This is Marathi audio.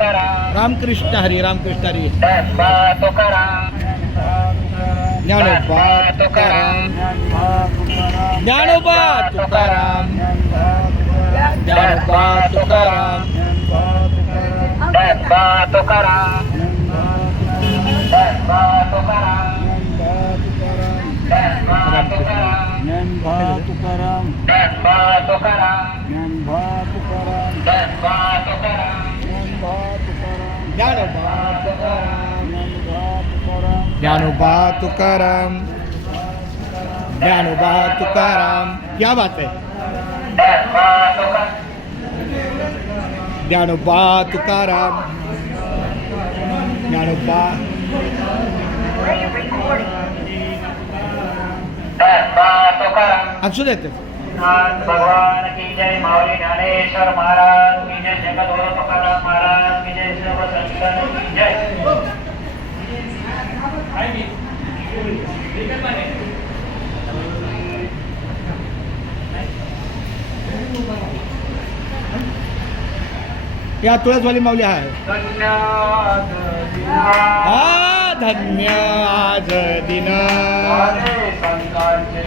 रामकृष्ण हरी रामकृष्ण हरी ज्ञानोबा तुकाराम ज्ञानोबा तुकाराम ज्ञानोबा तुकाराम ज्ञानोबा तुकाराम ज्ञानोबा तुकाराम ज्ञानोबा तुकाराम क्या बात है ज्ञानोबा तुकाराम ज्ञानोबा असू देते भगवान की जय माऊली ज्ञानेश्वर महाराज की जय जगद्गुरु तुकाराम महाराज की जय सर्व संतन की जय या तुळसवाली माऊली आहे धन्य धन्य आज दिन संतांचे